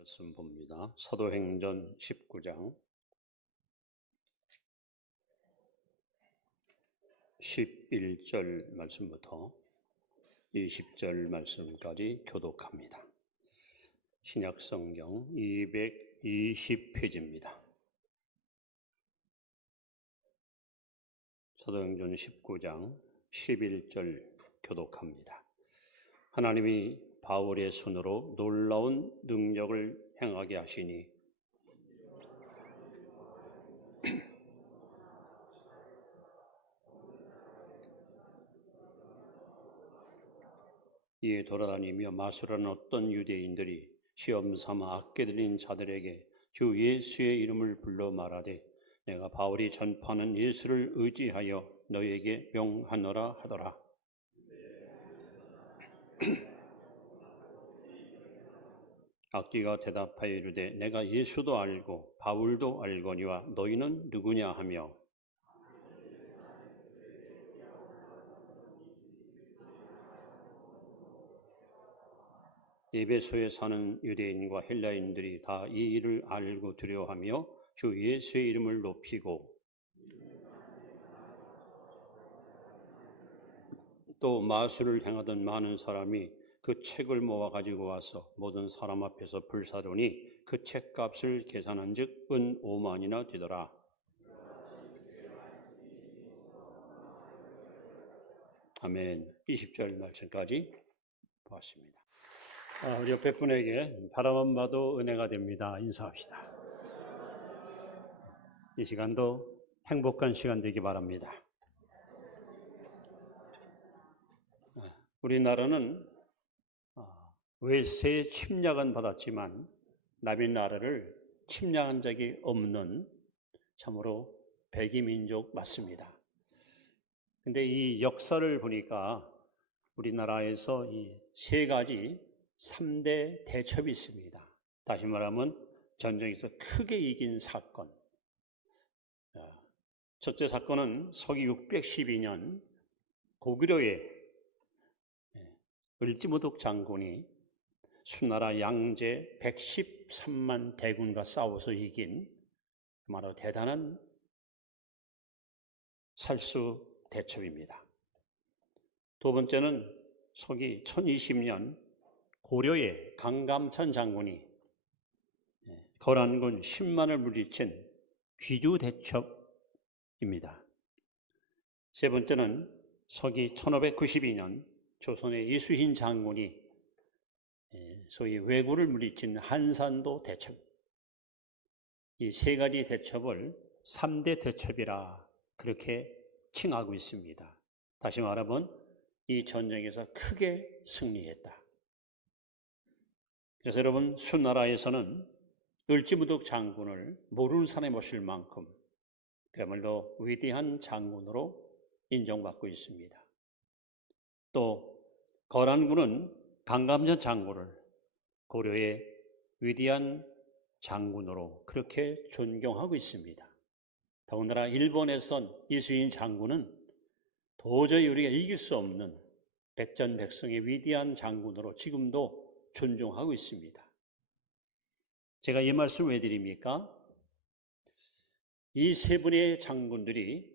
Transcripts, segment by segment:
말씀 봅니다. 사도행전 19장 11절 말씀부터 20절 말씀까지 교독합니다. 신약성경 220페이지입니다. 사도행전 19장 11절 교독합니다. 하나님이 바울의 손으로 놀라운 능력을 행하게 하시니 이에 돌아다니며 마술하는 어떤 유대인들이 시험 삼아 악게 들린 자들에게 주 예수의 이름을 불러 말하되 내가 바울이 전파하는 예수를 의지하여 너에게 명하노라 하더라. 악기가 대답하여 이르되 내가 예수도 알고 바울도 알거니와 너희는 누구냐 하며 에베소에 사는 유대인과 헬라인들이 다 이 일을 알고 두려워하며 주 예수의 이름을 높이고 또 마술을 행하던 많은 사람이 그 책을 모아 가지고 와서 모든 사람 앞에서 불사르니 그 책값을 계산한 즉 은 5만이나 되더라. 아멘. 20절 말씀까지 보았습니다. 우리 옆에 분에게 바라만 봐도 은혜가 됩니다. 인사합시다. 이 시간도 행복한 시간 되기 바랍니다. 우리나라는 외세의 침략은 받았지만 남의 나라를 침략한 적이 없는 참으로 백이민족 맞습니다. 근데 이 역사를 보니까 우리나라에서 이 세 가지 3대 대첩이 있습니다. 다시 말하면 전쟁에서 크게 이긴 사건. 첫째 사건은 서기 612년 고구려의 을지무독 장군이 수나라 양제 113만 대군과 싸워서 이긴 바로 대단한 살수 대첩입니다. 두 번째는 서기 1020년 고려의 강감천 장군이 거란군 10만을 물리친 귀주 대첩입니다. 세 번째는 서기 1592년 조선의 이수신 장군이 소위 왜구를 물리친 한산도 대첩. 이 세 가지 대첩을 3대 대첩이라 그렇게 칭하고 있습니다. 다시 말하면 이 전쟁에서 크게 승리했다. 그래서 여러분 수나라에서는 을지무독 장군을 모르는 사람이 없을 만큼 그야말로 위대한 장군으로 인정받고 있습니다. 또 거란군은 강감전 장군을 고려의 위대한 장군으로 그렇게 존경하고 있습니다. 더군다나 일본에선 이수인 장군은 도저히 우리가 이길 수 없는 백전백승의 위대한 장군으로 지금도 존중하고 있습니다. 제가 이 말씀을 왜 드립니까? 이 세 분의 장군들이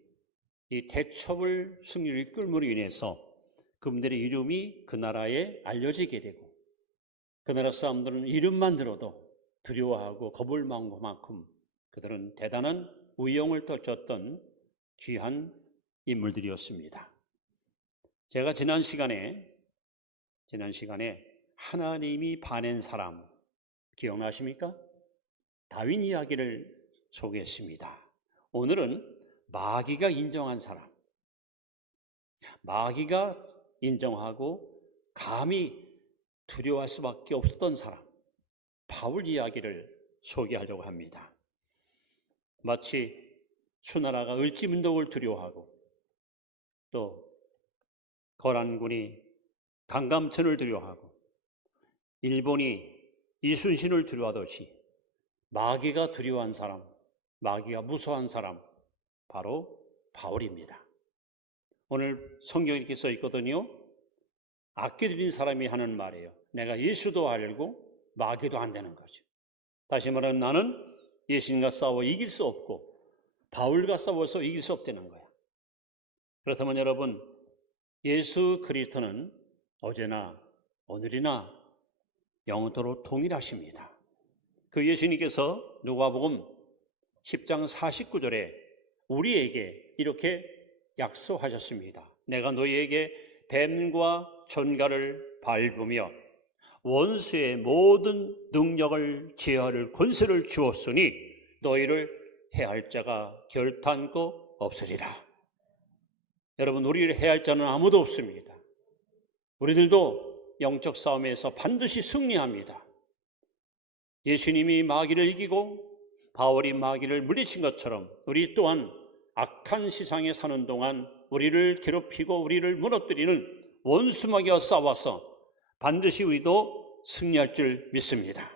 이 대첩을 승리를 이끌므로 인해서 그분들의 이름이 그 나라에 알려지게 되고 그 나라 사람들은 이름만 들어도 두려워하고 겁을 먹는 만큼 그들은 대단한 위용을 떨쳤던 귀한 인물들이었습니다. 제가 지난 시간에 하나님이 봐낸 사람 기억나십니까? 다윈 이야기를 소개했습니다. 오늘은 마귀가 인정한 사람, 마귀가 인정하고 감히 두려워할 수밖에 없었던 사람, 바울 이야기를 소개하려고 합니다. 마치 수나라가 을지문독을 두려워하고 또 거란군이 강감천을 두려워하고 일본이 이순신을 두려워하듯이 마귀가 두려워한 사람, 마귀가 무서워한 사람 바로 바울입니다. 오늘 성경에 이렇게 써 있거든요. 악기 들린 사람이 하는 말이에요. 내가 예수도 알고 마귀도 안 되는 거죠. 다시 말하면 나는 예수님과 싸워 이길 수 없고 바울과 싸워서 이길 수 없다는 거야. 그렇다면 여러분, 예수 그리스도는 어제나 오늘이나 영원토록 동일하십니다. 그 예수님께서 누가복음 10장 49절에 우리에게 이렇게 약속하셨습니다. 내가 너희에게 뱀과 전갈을 밟으며 원수의 모든 능력을 제어할 권세를 주었으니 너희를 해할 자가 결단코 없으리라. 여러분, 우리를 해할 자는 아무도 없습니다. 우리들도 영적 싸움에서 반드시 승리합니다. 예수님이 마귀를 이기고 바울이 마귀를 물리친 것처럼 우리 또한 악한 세상에 사는 동안 우리를 괴롭히고 우리를 무너뜨리는 원수 마귀와 싸워서 반드시 우리도 승리할 줄 믿습니다.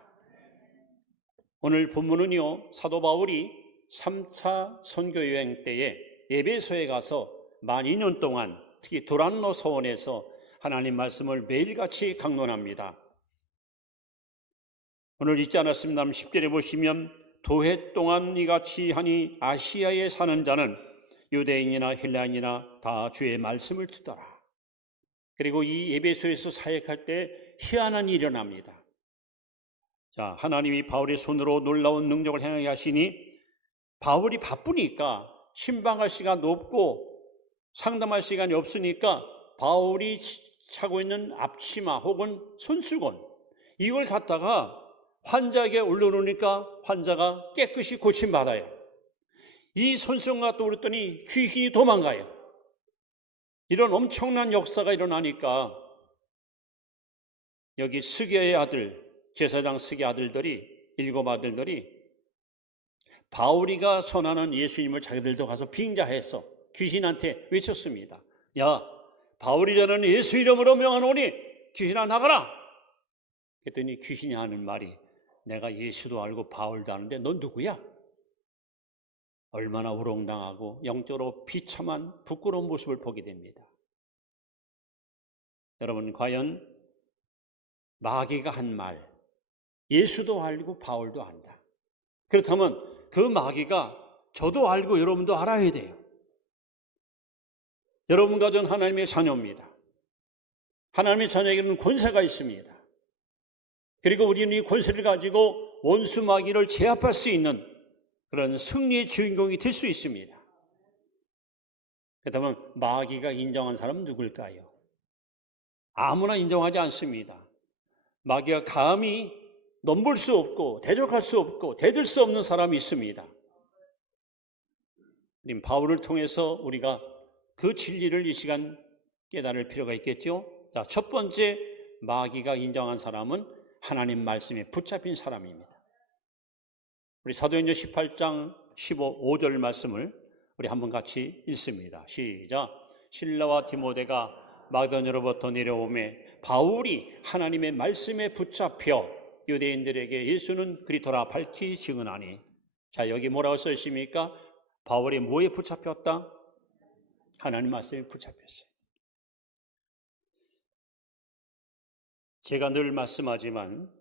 오늘 본문은요, 사도 바울이 3차 선교여행 때에 에베소에 가서 만 2년 동안 특히 두란노 서원에서 하나님 말씀을 매일같이 강론합니다. 오늘 읽지 않았습니다만 10절에 보시면 두 해 동안 이같이 하니 아시아에 사는 자는 유대인이나 헬라인이나 다 주의 말씀을 듣더라. 그리고 이 에베소에서 사역할 때 희한한 일이 일어납니다. 자, 하나님이 바울의 손으로 놀라운 능력을 행하게 하시니 바울이 바쁘니까 신방할 시간 없고 상담할 시간이 없으니까 바울이 차고 있는 앞치마 혹은 손수건 이걸 갖다가 환자에게 올려놓으니까 환자가 깨끗이 고침받아요. 이 손수건 갖다 올렸더니 귀신이 도망가요. 이런 엄청난 역사가 일어나니까 여기 스게의 아들, 제사장 스게 아들들이 7 아들들이 바울이가 선하는 예수님을 자기들도 가서 빙자해서 귀신한테 외쳤습니다. 야, 바울이 전하는 예수 이름으로 명하노니 귀신아 나가라. 그랬더니 귀신이 하는 말이 내가 예수도 알고 바울도 아는데 넌 누구야? 얼마나 우롱당하고 영적으로 비참한 부끄러운 모습을 보게 됩니다. 여러분, 과연 마귀가 한 말, 예수도 알고 바울도 안다. 그렇다면 그 마귀가 저도 알고 여러분도 알아야 돼요. 여러분과 저는 하나님의 자녀입니다. 하나님의 자녀에게는 권세가 있습니다. 그리고 우리는 이 권세를 가지고 원수 마귀를 제압할 수 있는 그런 승리의 주인공이 될 수 있습니다. 그렇다면 마귀가 인정한 사람은 누굴까요? 아무나 인정하지 않습니다. 마귀가 감히 넘볼 수 없고 대적할 수 없고 대들 수 없는 사람이 있습니다. 바울을 통해서 우리가 그 진리를 이 시간 깨달을 필요가 있겠죠. 자, 첫 번째 마귀가 인정한 사람은 하나님 말씀에 붙잡힌 사람입니다. 우리 사도행전 18장 15절 말씀을 우리 한번 같이 읽습니다. 시작. 실라와 디모데가 마게도냐로부터 내려오매 바울이 하나님의 말씀에 붙잡혀 유대인들에게 예수는 그리스도라 밝히 증언하니. 자, 여기 뭐라고 써 있습니까? 바울이 뭐에 붙잡혔다? 하나님 말씀에 붙잡혔어요. 제가 늘 말씀하지만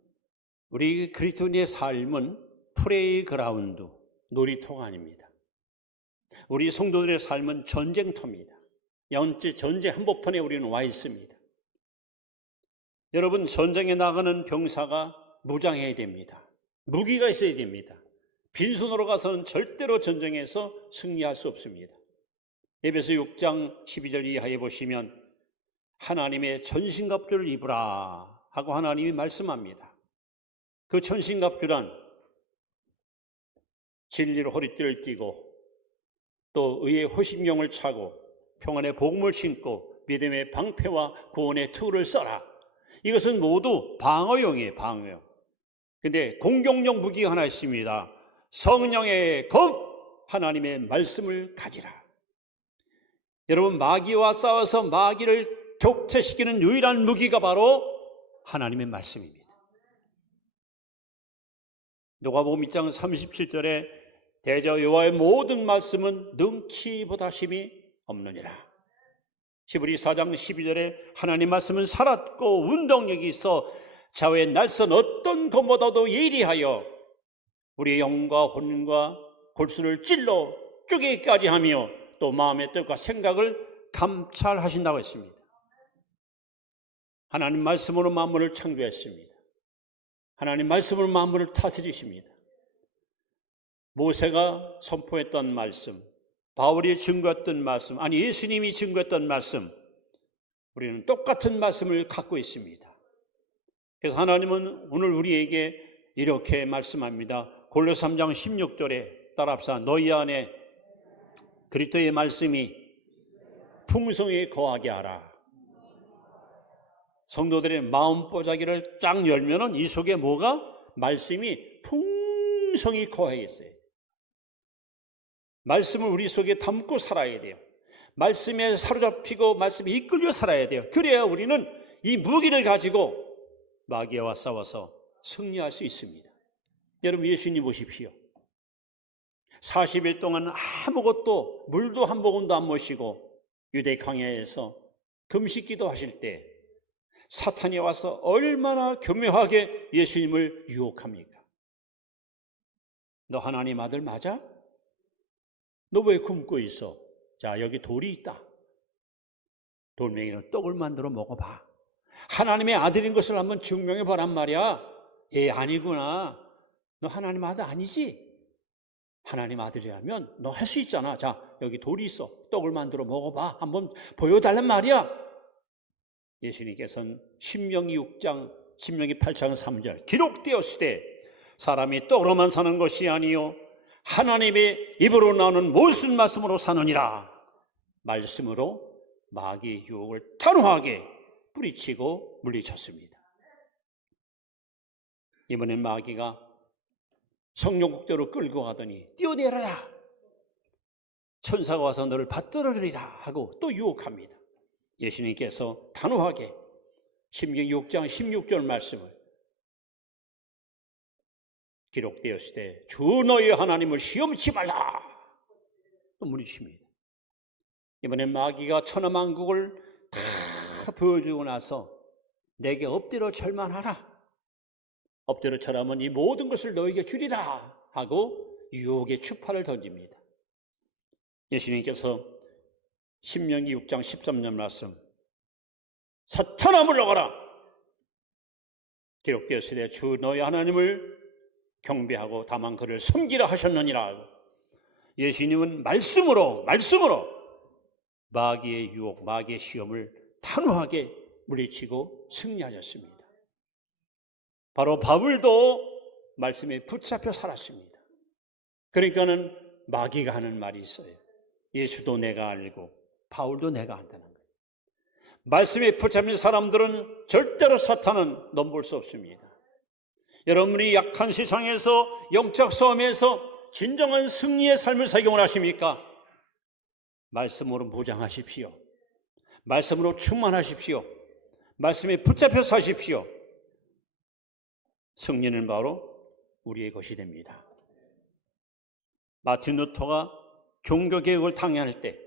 우리 그리스도인의 삶은 플레이그라운드, 놀이터가 아닙니다. 우리 성도들의 삶은 전쟁터입니다. 영적 전쟁 한복판에 우리는 와 있습니다. 여러분, 전쟁에 나가는 병사가 무장해야 됩니다. 무기가 있어야 됩니다. 빈손으로 가서는 절대로 전쟁에서 승리할 수 없습니다. 에베소 6장 12절 이하에 보시면 하나님의 전신갑주를 입으라 하고 하나님이 말씀합니다. 그 전신갑주란 진리로 허리띠를 띠고 또 의의 호심경을 차고 평안의 복음을 신고 믿음의 방패와 구원의 투구를 써라. 이것은 모두 방어용이에요. 방어용. 근데 공격용 무기가 하나 있습니다. 성령의 검, 하나님의 말씀을 가지라. 여러분, 마귀와 싸워서 마귀를 격퇴시키는 유일한 무기가 바로 하나님의 말씀입니다. 누가복음 2장 37절에 대저 여호와의 모든 말씀은 능치보다 힘이 없느니라. 히브리 4장 12절에 하나님 말씀은 살았고 운동력이 있어 좌우에 날선 어떤 검보다도 예리하여 우리의 영과 혼과 골수를 찔러 쪼개기까지 하며 또 마음의 뜻과 생각을 감찰하신다고 했습니다. 하나님 말씀으로 만물을 창조했습니다. 하나님 말씀으로 만물을 다스리십니다. 모세가 선포했던 말씀, 바울이 증거했던 말씀, 아니 예수님이 증거했던 말씀, 우리는 똑같은 말씀을 갖고 있습니다. 그래서 하나님은 오늘 우리에게 이렇게 말씀합니다. 골로새 3장 16절에 따라합시다. 너희 안에 그리스도의 말씀이 풍성히 거하게 하라. 성도들의 마음보자기를 쫙 열면은 이 속에 뭐가? 말씀이 풍성히 거해 있어요. 말씀을 우리 속에 담고 살아야 돼요. 말씀에 사로잡히고 말씀에 이끌려 살아야 돼요. 그래야 우리는 이 무기를 가지고 마귀와 싸워서 승리할 수 있습니다. 여러분 예수님 보십시오. 40일 동안 아무것도 물도 한 모금도 안 마시고 유대 광야에서 금식기도 하실 때 사탄이 와서 얼마나 교묘하게 예수님을 유혹합니까? 너 하나님 아들 맞아? 너 왜 굶고 있어? 자, 여기 돌이 있다. 돌멩이로 떡을 만들어 먹어봐. 하나님의 아들인 것을 한번 증명해 보란 말이야. 아니구나. 너 하나님 아들 아니지? 하나님 아들이라면 너 할 수 있잖아. 자, 여기 돌이 있어. 떡을 만들어 먹어봐. 한번 보여달란 말이야. 예수님께서는 신명기 6장, 신명기 8장 3절 기록되었으되 사람이 떡으로만 사는 것이 아니요 하나님의 입으로 나오는 모든 말씀으로 사느니라. 말씀으로 마귀의 유혹을 단호하게 뿌리치고 물리쳤습니다. 이번엔 마귀가 성령국대로 끌고 가더니 뛰어내려라. 천사가 와서 너를 받들어주리라 하고 또 유혹합니다. 예수님께서 단호하게 신명기 6장 16절 말씀을 기록되었을 때 주 너희 하나님을 시험치 말라 또 물으십니다. 이번엔 마귀가 천하만국을 다 보여주고 나서 내게 엎드려 절만하라. 엎드려 절하면 이 모든 것을 너에게 주리라 하고 유혹의 추파를 던집니다. 예수님께서 신명기 6장 13절 말씀 사탄아 물러가라. 기록되었을 때 주 너희 하나님을 경배하고 다만 그를 섬기라 하셨느니라. 예수님은 말씀으로 마귀의 유혹, 마귀의 시험을 단호하게 물리치고 승리하셨습니다. 바로 바울도 말씀에 붙잡혀 살았습니다. 그러니까는 마귀가 하는 말이 있어요. 예수도 내가 알고 바울도 내가 안다는 거예요. 말씀에 붙잡힌 사람들은 절대로 사탄은 넘볼 수 없습니다. 여러분이 약한 세상에서 영적 싸움에서 진정한 승리의 삶을 살기 원하십니까? 말씀으로 보장하십시오. 말씀으로 충만하십시오. 말씀에 붙잡혀 사십시오. 승리는 바로 우리의 것이 됩니다. 마틴 루터가 종교개혁을 당해할 때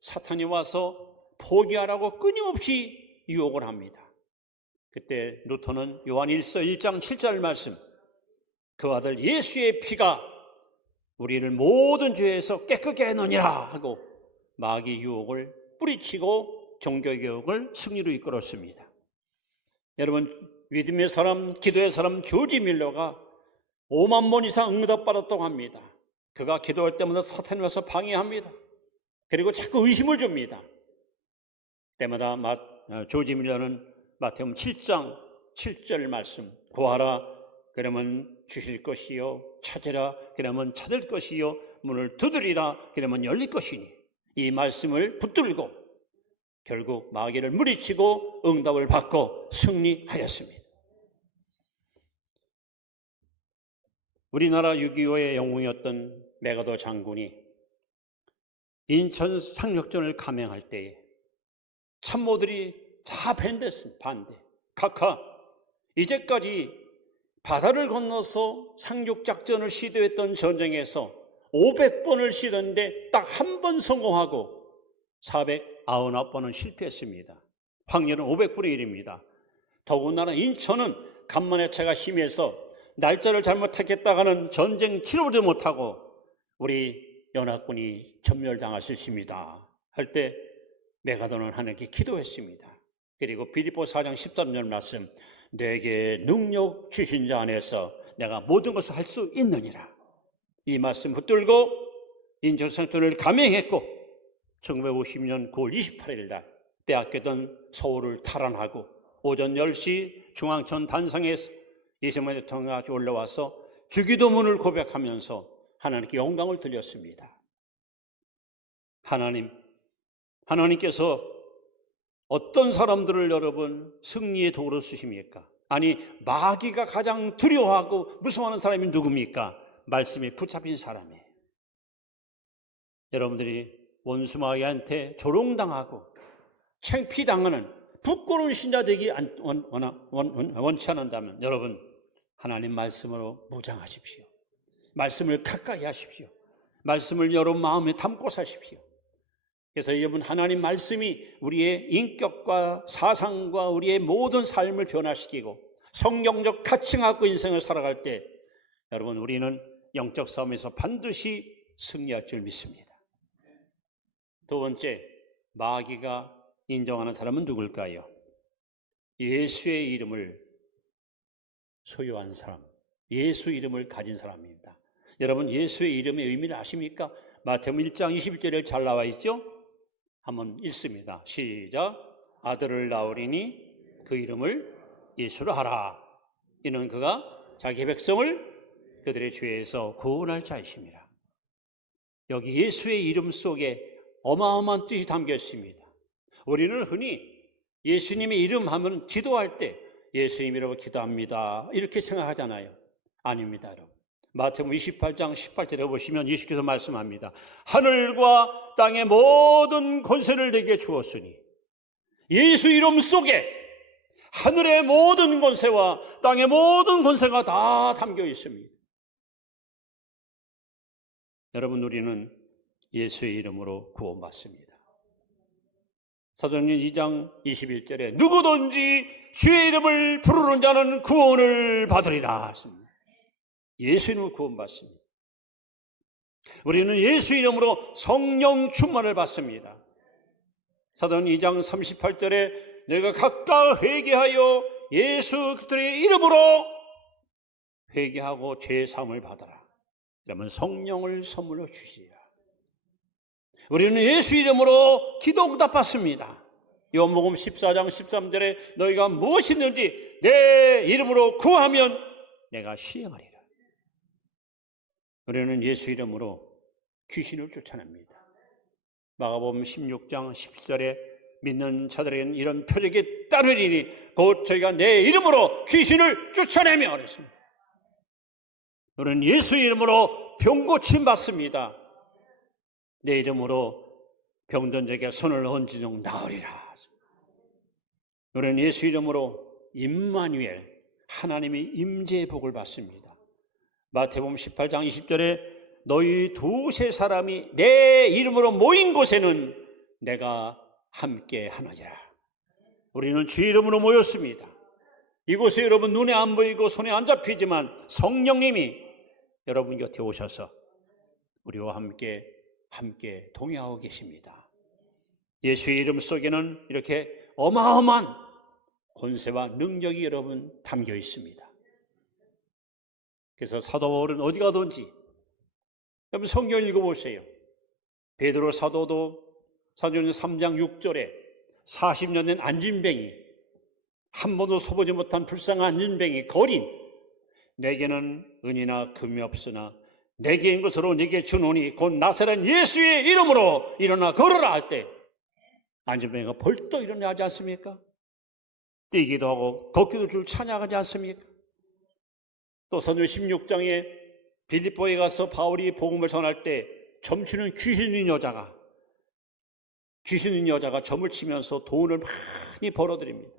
사탄이 와서 포기하라고 끊임없이 유혹을 합니다. 그때 루터는 요한 1장 7절 말씀 그 아들 예수의 피가 우리를 모든 죄에서 깨끗게 해놓으니라 하고 마귀 유혹을 뿌리치고 종교개혁을 승리로 이끌었습니다. 여러분 믿음의 사람, 기도의 사람 조지 밀러가 5만 번 이상 응답받았다고 합니다. 그가 기도할 때마다 사탄이 와서 방해합니다. 그리고 자꾸 의심을 줍니다. 때마다 조지 밀러는 마태복음 7장 7절 말씀 구하라 그러면 주실 것이요 찾으라 그러면 찾을 것이요 문을 두드리라 그러면 열릴 것이니 이 말씀을 붙들고 결국 마귀를 물리치고 응답을 받고 승리하였습니다. 우리나라 6.25의 영웅이었던 메가더 장군이 인천 상륙전을 감행할 때에 참모들이 다 반대. 각하 이제까지 바다를 건너서 상륙작전을 시도했던 전쟁에서 500번을 시도했는데 딱 한 번 성공하고 499번은 실패했습니다. 확률은 500분의 1입니다. 더군다나 인천은 간만해체가 심해서 날짜를 잘못 택했다가는 전쟁 치료도 못하고 우리 연합군이 전멸당할 수 있습니다. 할 때 메가더는 하나님께 기도했습니다. 그리고 빌립보 4장 13절 말씀, 내게 능력 주신 자 안에서 내가 모든 것을 할 수 있느니라. 이 말씀 붙들고 인천성전을 감행했고 1950년 9월 28일 날 빼앗겼던 서울을 탈환하고 오전 10시 중앙천 단상에서 이승만 대통령이 올라와서 주기도문을 고백하면서 하나님께 영광을 드렸습니다. 하나님께서 어떤 사람들을 여러분 승리의 도구로 쓰십니까? 아니, 마귀가 가장 두려워하고 무서워하는 사람이 누굽니까? 말씀에 붙잡힌 사람이에요. 여러분들이 원수 마귀한테 조롱당하고 창피당하는 부끄러운 신자 되기 원치 않는다면 여러분, 하나님 말씀으로 무장하십시오. 말씀을 가까이 하십시오. 말씀을 여러분 마음에 담고 사십시오. 그래서 여러분, 하나님 말씀이 우리의 인격과 사상과 우리의 모든 삶을 변화시키고 성경적 가치 갖고 인생을 살아갈 때 여러분, 우리는 영적 싸움에서 반드시 승리할 줄 믿습니다. 두 번째, 마귀가 인정하는 사람은 누굴까요? 예수의 이름을 소유한 사람, 예수 이름을 가진 사람입니다. 여러분, 예수의 이름의 의미를 아십니까? 마태복음 1장 21절에 잘 나와 있죠? 한번 읽습니다. 시작. 아들을 낳으리니 그 이름을 예수로 하라. 이는 그가 자기 백성을 그들의 죄에서 구원할 자이십니다. 여기 예수의 이름 속에 어마어마한 뜻이 담겨 있습니다. 우리는 흔히 예수님의 이름 하면 기도할 때 예수님이라고 기도합니다 이렇게 생각하잖아요. 아닙니다, 여러분. 마태복음 28장 18절에 보시면 예수께서 말씀합니다. 하늘과 땅의 모든 권세를 내게 주었으니, 예수 이름 속에 하늘의 모든 권세와 땅의 모든 권세가 다 담겨 있습니다. 여러분, 우리는 예수의 이름으로 구원받습니다. 사도행전 2장 21절에 누구든지 주의 이름을 부르는 자는 구원을 받으리라 했습니다. 예수 이름으로 구원받습니다. 우리는 예수 이름으로 성령 충만을 받습니다. 사도행전 2장 38절에 너희가 각각 회개하여 예수 그리스도의 이름으로 회개하고 죄 사함을 받아라. 그러면 성령을 선물로 주시리라. 우리는 예수 이름으로 기도 응답받습니다. 요한복음 14장 13절에 너희가 무엇이든지 내 이름으로 구하면 내가 시행하리라. 우리는 예수 이름으로 귀신을 쫓아냅니다. 마가복음 16장 17절에 믿는 자들에게는 이런 표적이 따르리니 곧 저희가 내 이름으로 귀신을 쫓아내며 그랬습니다. 우리는 예수 이름으로 병 고침 받습니다. 내 이름으로 병든 자에게 손을 얹은 나으리라. 우리는 예수 이름으로 임마누엘, 하나님의 임재의 복을 받습니다. 마태복음 18장 20절에 너희 두세 사람이 내 이름으로 모인 곳에는 내가 함께 하느니라. 우리는 주 이름으로 모였습니다. 이곳에 여러분 눈에 안 보이고 손에 안 잡히지만 성령님이 여러분 곁에 오셔서 우리와 함께 동행하고 계십니다. 예수의 이름 속에는 이렇게 어마어마한 권세와 능력이 여러분 담겨 있습니다. 그래서 사도 바울은 어디 가든지 여러분 성경 읽어보세요. 베드로 사도도 사도행전 3장 6절에 40년 된 안진뱅이, 한 번도 서보지 못한 불쌍한 안진뱅이 거린, 내게는 은이나 금이 없으나 내게 있는 것으로 네게 주노니 곧 나사렛 예수의 이름으로 일어나 걸어라 할 때 안진뱅이가 벌떡 일어나지 않습니까? 뛰기도 하고 걷기도 줄 찬양하지 않습니까? 또 사도행전 16장에 빌립보에 가서 바울이 복음을 전할 때 점치는 귀신인 여자가 점을 치면서 돈을 많이 벌어들입니다.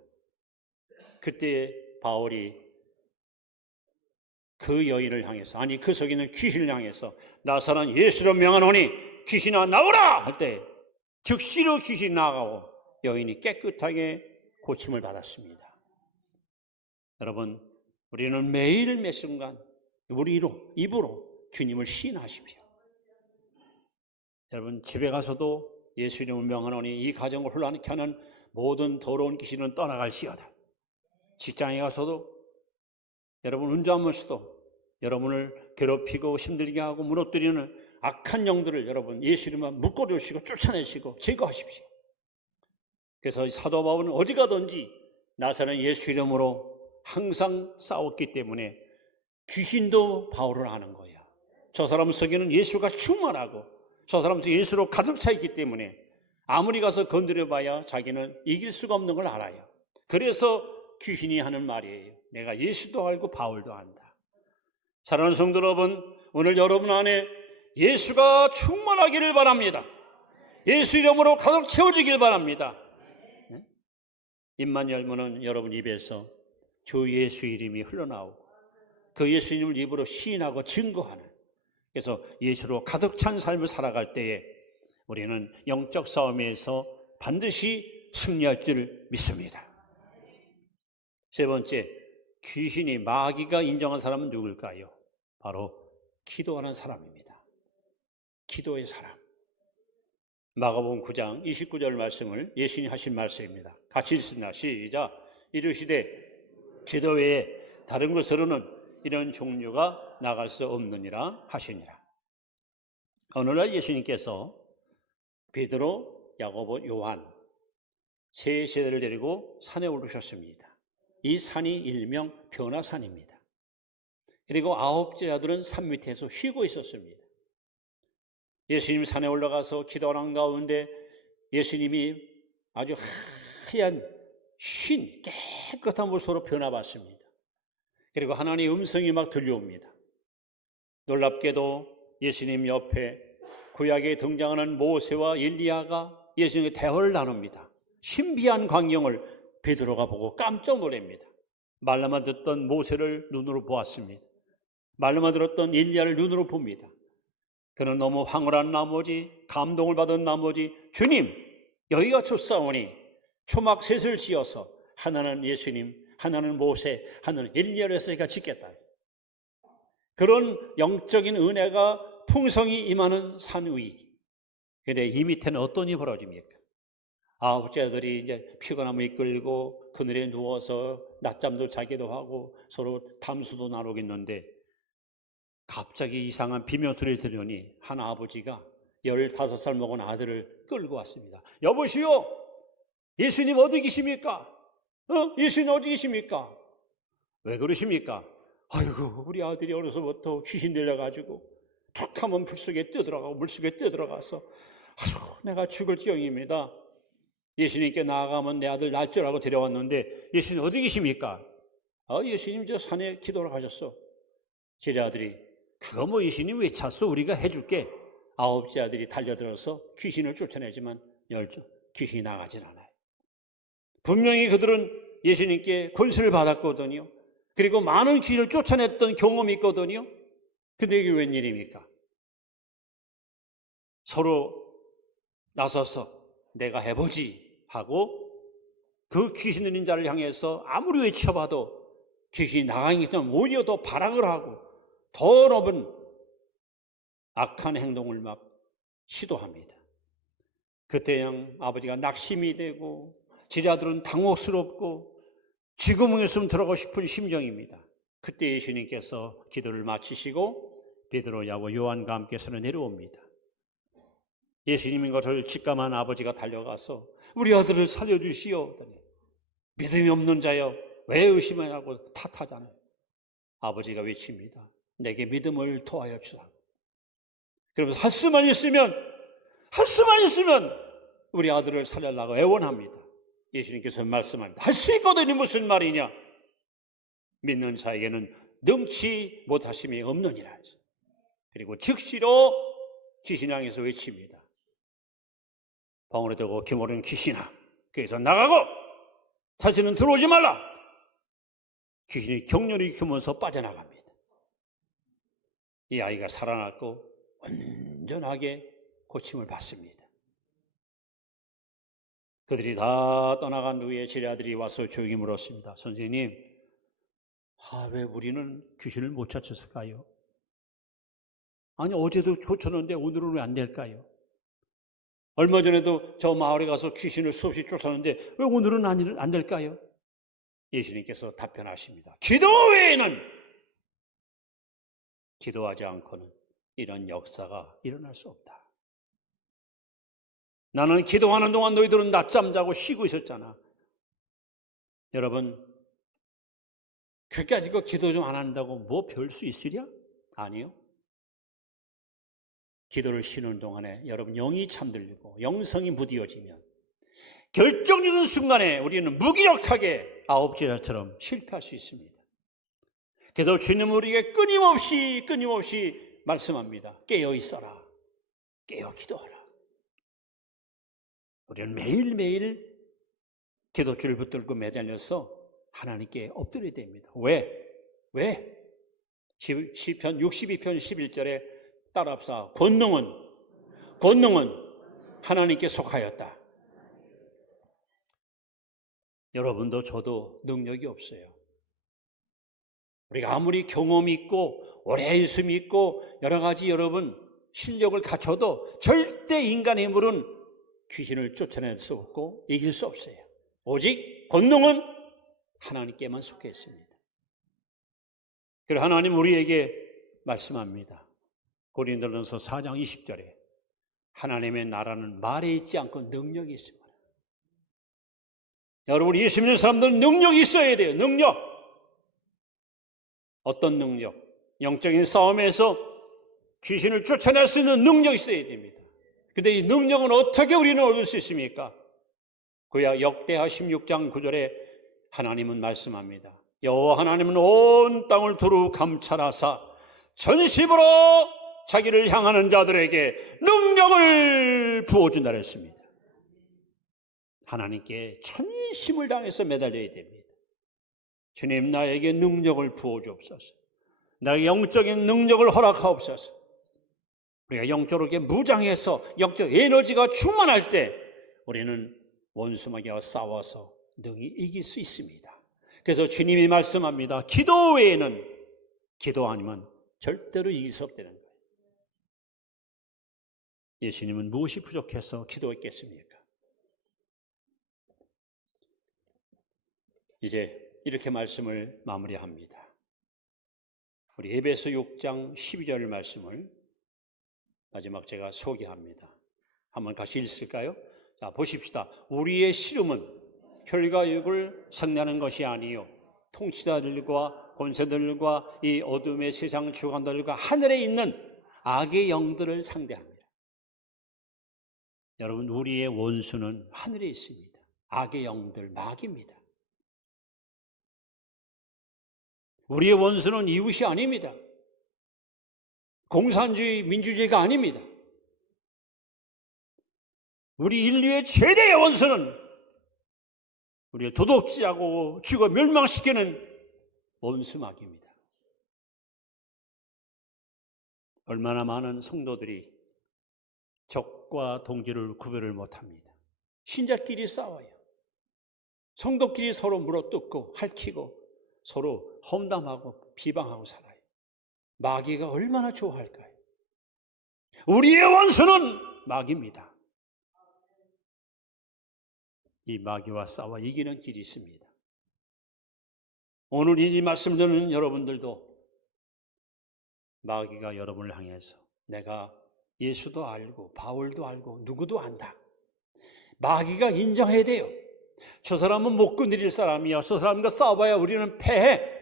그때 바울이 그 여인을 향해서, 아니 그 속에 있는 귀신을 향해서 나사렛 예수로 명하노니 귀신아 나오라 할 때 즉시로 귀신이 나가고 여인이 깨끗하게 고침을 받았습니다. 여러분, 우리는 매일 매 순간 우리 입으로 주님을 시인하십시오. 여러분, 집에 가서도 예수 이름을 명하노니 이 가정을 혼란케 하는 모든 더러운 귀신은 떠나갈지어다. 직장에 가서도, 여러분 운전하면서도 여러분을 괴롭히고 힘들게 하고 무너뜨리는 악한 영들을 여러분 예수 이름으로 묶어주시고 쫓아내시고 제거하십시오. 그래서 사도 바울은 어디 가든지 나사렛 예수 이름으로 항상 싸웠기 때문에 귀신도 바울을 아는 거야. 저 사람 속에는 예수가 충만하고 저 사람 속에 예수로 가득 차 있기 때문에 아무리 가서 건드려봐야 자기는 이길 수가 없는 걸 알아요. 그래서 귀신이 하는 말이에요. 내가 예수도 알고 바울도 안다. 사랑하는 성도 여러분, 오늘 여러분 안에 예수가 충만하기를 바랍니다. 예수 이름으로 가득 채워지길 바랍니다. 입만 열면은 여러분 입에서 주 예수 이름이 흘러나오고 그 예수 이름을 입으로 시인하고 증거하는, 그래서 예수로 가득 찬 삶을 살아갈 때에 우리는 영적 싸움에서 반드시 승리할 줄 믿습니다. 세 번째, 귀신이 마귀가 인정한 사람은 누굴까요? 바로 기도하는 사람입니다. 기도의 사람. 마가복음 9장 29절 말씀을 예수님이 하신 말씀입니다. 같이 읽습니다. 시작. 이르시되 기도 외에 다른 것으로는 이런 종류가 나갈 수 없느니라 하시니라. 오늘날 예수님께서 베드로, 야고보, 요한 세 세대를 데리고 산에 오르셨습니다. 이 산이 일명 변화산입니다. 그리고 아홉째 아들은 산 밑에서 쉬고 있었습니다. 예수님 산에 올라가서 기도하는 가운데 예수님이 아주 하얀 쉰 깨끗한 모습으로 변화받습니다. 그리고 하나님의 음성이 막 들려옵니다. 놀랍게도 예수님 옆에 구약에 등장하는 모세와 엘리야가 예수님의 대화를 나눕니다. 신비한 광경을 베드로가 보고 깜짝 놀랍니다. 말로만 듣던 모세를 눈으로 보았습니다. 말로만 들었던 엘리야를 눈으로 봅니다. 그는 너무 황홀한 나머지, 감동을 받은 나머지, 주님, 여기가 좋사오니 초막 셋을 지어서 하나는 예수님, 하나는 모세, 하나는 엘리야를 해서 제가 짓겠다. 그런 영적인 은혜가 풍성히 임하는 산 위. 그런데 이 밑에는 어떤 일이 벌어집니까? 아홉째 아들이 이제 피곤함을 이끌고 그늘에 누워서 낮잠도 자기도 하고 서로 담수도 나누겠는데 갑자기 이상한 비명소리를 들으니 한 아버지가 15살 먹은 아들을 끌고 왔습니다. 여보시오, 예수님 어디 계십니까? 예수님 어디 계십니까? 왜 그러십니까? 아이고, 우리 아들이 어려서부터 귀신 들려가지고 툭 하면 풀속에 뛰어들어가고 물속에 뛰어들어가서 아주 내가 죽을 지경입니다. 예수님께 나아가면 내 아들 날 줄 알고 데려왔는데 예수님 어디 계십니까? 예수님 저 산에 기도를 가셨어. 제 아들이 그거 뭐 예수님 왜 찾소? 우리가 해줄게. 아홉째 아들이 달려들어서 귀신을 쫓아내지만 귀신이 나가질 않아요. 분명히 그들은 예수님께 권세를 받았거든요. 그리고 많은 귀신을 쫓아냈던 경험이 있거든요. 근데 이게 웬일입니까? 서로 나서서 내가 해보지 하고 그 귀신 들린 자를 향해서 아무리 외쳐봐도 귀신이 나가기 때문에 오히려 더 발악을 하고 더 넓은 악한 행동을 막 시도합니다. 그때 아버지가 낙심이 되고 지자들은 당혹스럽고 지금이었으면 들어가고 싶은 심정입니다. 그때 예수님께서 기도를 마치시고 베드로, 야고, 요한과 함께서는 내려옵니다. 예수님인 것을 직감한 아버지가 달려가서 우리 아들을 살려주시오. 믿음이 없는 자여 왜 의심하냐고 탓하잖아요. 아버지가 외칩니다. 내게 믿음을 더하여 주라. 그러면서 할 수만 있으면 우리 아들을 살려달라고 애원합니다. 예수님께서 말씀합니다. 할 수 있거든요. 무슨 말이냐? 믿는 자에게는 능치 못하심이 없느니라. 그리고 즉시로 귀신 향해서 외칩니다. 방울에 대고 기모르는 귀신아, 그래서 나가고 다시는 들어오지 말라. 귀신이 격렬히 일으키면서 빠져나갑니다. 이 아이가 살아났고 온전하게 고침을 받습니다. 그들이 다 떠나간 후에 제 아들이 와서 조용히 물었습니다. 선생님, 왜 우리는 귀신을 못 쫓았을까요? 아니, 어제도 고쳤는데 오늘은 왜 안 될까요? 얼마 전에도 저 마을에 가서 귀신을 수없이 쫓았는데 왜 오늘은 안 될까요? 예수님께서 답변하십니다. 기도 외에는, 기도하지 않고는 이런 역사가 일어날 수 없다. 나는 기도하는 동안 너희들은 낮잠 자고 쉬고 있었잖아. 여러분, 그렇게 가지고 기도 좀 안 한다고 뭐 별 수 있으랴? 아니요. 기도를 쉬는 동안에 여러분 영이 잠들고 영성이 무디어지면 결정적인 순간에 우리는 무기력하게 아홉지라처럼 실패할 수 있습니다. 그래서 주님은 우리에게 끊임없이 말씀합니다. 깨어 있어라. 깨어 기도하라. 우리는 매일매일 기도줄을 붙들고 매달려서 하나님께 엎드려야 됩니다. 왜? 시편 62편 11절에 따라합사 권능은 하나님께 속하였다. 여러분도 저도 능력이 없어요. 우리가 아무리 경험이 있고 오래 있음이 있고 여러 가지 여러분 실력을 갖춰도 절대 인간의 힘으로는 귀신을 쫓아낼 수 없고 이길 수 없어요. 오직 권능은 하나님께만 속해 있습니다. 그래서 하나님 우리에게 말씀합니다. 고린도전서 4장 20절에 하나님의 나라는 말에 있지 않고 능력이 있습니다. 여러분, 예수 믿는 사람들은 능력이 있어야 돼요. 능력. 어떤 능력? 영적인 싸움에서 귀신을 쫓아낼 수 있는 능력이 있어야 됩니다. 그런데 이 능력은 어떻게 우리는 얻을 수 있습니까? 구약 역대하 16장 9절에 하나님은 말씀합니다. 여호와 하나님은 온 땅을 두루 감찰하사 전심으로 자기를 향하는 자들에게 능력을 부어준다 했습니다. 하나님께 전심을 당해서 매달려야 됩니다. 주님, 나에게 능력을 부어주옵소서. 나에게 영적인 능력을 허락하옵소서. 우리가 영적으로 무장해서 영적 에너지가 충만할 때 우리는 원수마귀와 싸워서 능히 이길 수 있습니다. 그래서 주님이 말씀합니다. 기도 외에는, 기도 아니면 절대로 이길 수 없다는 거예요. 예수님은 무엇이 부족해서 기도했겠습니까? 이제 이렇게 말씀을 마무리합니다. 우리 에베소 6장 12절 말씀을 마지막 제가 소개합니다. 한번 같이 읽을까요? 자, 보십시다. 우리의 씨름은 혈과 육을 상대하는 것이 아니요 통치자들과 권세들과 이 어둠의 세상 주관들과 하늘에 있는 악의 영들을 상대합니다. 여러분, 우리의 원수는 하늘에 있습니다. 악의 영들, 마귀입니다. 우리의 원수는 이웃이 아닙니다. 공산주의, 민주주의가 아닙니다. 우리 인류의 최대의 원수는 우리의 도덕질하고 죽어 멸망시키는 원수 마귀입니다. 얼마나 많은 성도들이 적과 동지를 구별을 못합니다. 신자끼리 싸워요. 성도끼리 서로 물어뜯고 핥히고 서로 험담하고 비방하고 살아요. 마귀가 얼마나 좋아할까요? 우리의 원수는 마귀입니다. 이 마귀와 싸워 이기는 길이 있습니다. 오늘 이 말씀 듣는 여러분들도 마귀가 여러분을 향해서 내가 예수도 알고 바울도 알고 누구도 안다. 마귀가 인정해야 돼요. 저 사람은 못 건드릴 사람이야. 저 사람과 싸워봐야 우리는 패해.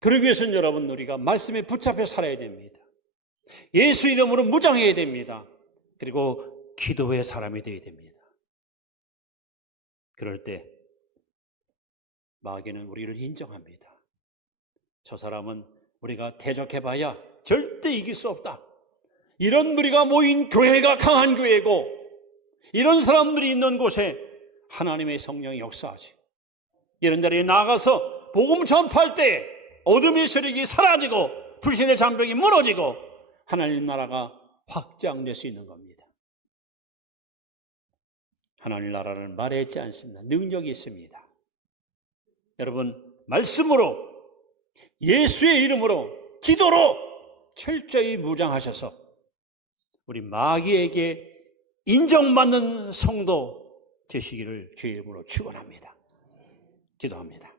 그러기 위해서는 여러분 우리가 말씀에 붙잡혀 살아야 됩니다. 예수 이름으로 무장해야 됩니다. 그리고 기도의 사람이 되어야 됩니다. 그럴 때 마귀는 우리를 인정합니다. 저 사람은 우리가 대적해봐야 절대 이길 수 없다. 이런 무리가 모인 교회가 강한 교회고 이런 사람들이 있는 곳에 하나님의 성령이 역사하지. 이런 자리에 나가서 복음 전파할 때 어둠의 세력이 사라지고 불신의 장벽이 무너지고 하나님 나라가 확장될 수 있는 겁니다. 하나님 나라는 말하지 않습니다. 능력이 있습니다. 여러분 말씀으로 예수의 이름으로 기도로 철저히 무장하셔서 우리 마귀에게 인정받는 성도 되시기를 주의 이름으로 축원합니다. 기도합니다.